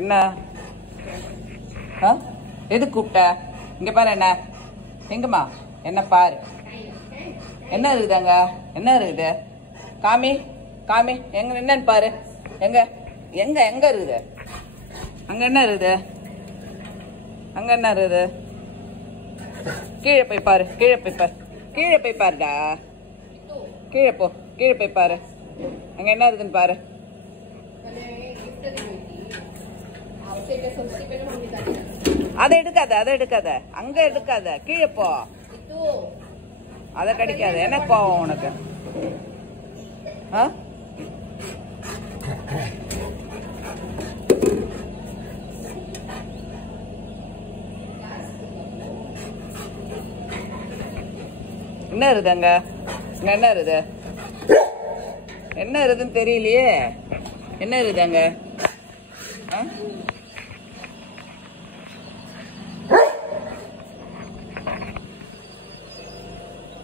என்ன எது கூப்பிட்ட? இங்க பாரு. என்ன எங்கம்மா? என்ன பாரு. என்ன இருக்குது அங்க? என்ன இருக்குது? காமி காமி. எங்க என்னன்னு பாரு. எங்க எங்க எங்க இருக்குது? அங்க என்ன இருக்குது? அங்க என்ன இருக்குது? கீழே போய் பாரு. கீழே போய் பாரு. கீழே போய் பாருடா. கீழே போ. கீழே போய் பாரு. அங்க என்ன இருக்குன்னு பாரு. அதை எடுக்காத, அதை எடுக்காத, அங்க எடுக்காத, கீழே போ. அதை கடிக்காத. என்ன கோவம் உனக்கு? என்ன இருக்குது அங்க? என்ன இருக்குது? என்ன இருக்குதுன்னு தெரியலையே. என்ன இருக்குது அங்க?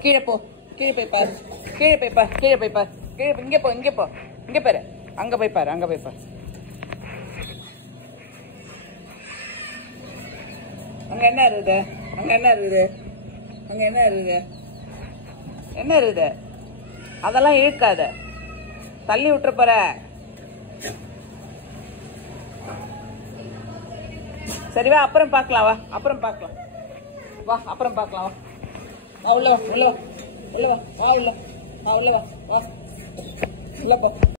கீழே போ. கீழே போய் பாரு. கீழே போய் பாரு. கீழே போய் பாரு. கீழே இங்க போ. இங்க போ. இங்க பாரு. அங்க போய் பாரு. அங்க போய் பாரு. அங்க என்ன இருக்குது? அங்க என்ன இருக்குது? அங்க என்ன இருக்குது? என்ன இருக்குது? அதெல்லாம் இழுக்காத. தள்ளி விட்டுற போற. சரி வா, அப்புறம் பார்க்கலாம். வா அப்புறம் பார்க்கலாம். வா அப்புறம் பார்க்கலாம். வா வா உள்ள வா. உள்ள வா. உள்ள வா. வா உள்ள. வா உள்ள வா. வா உள்ள போ.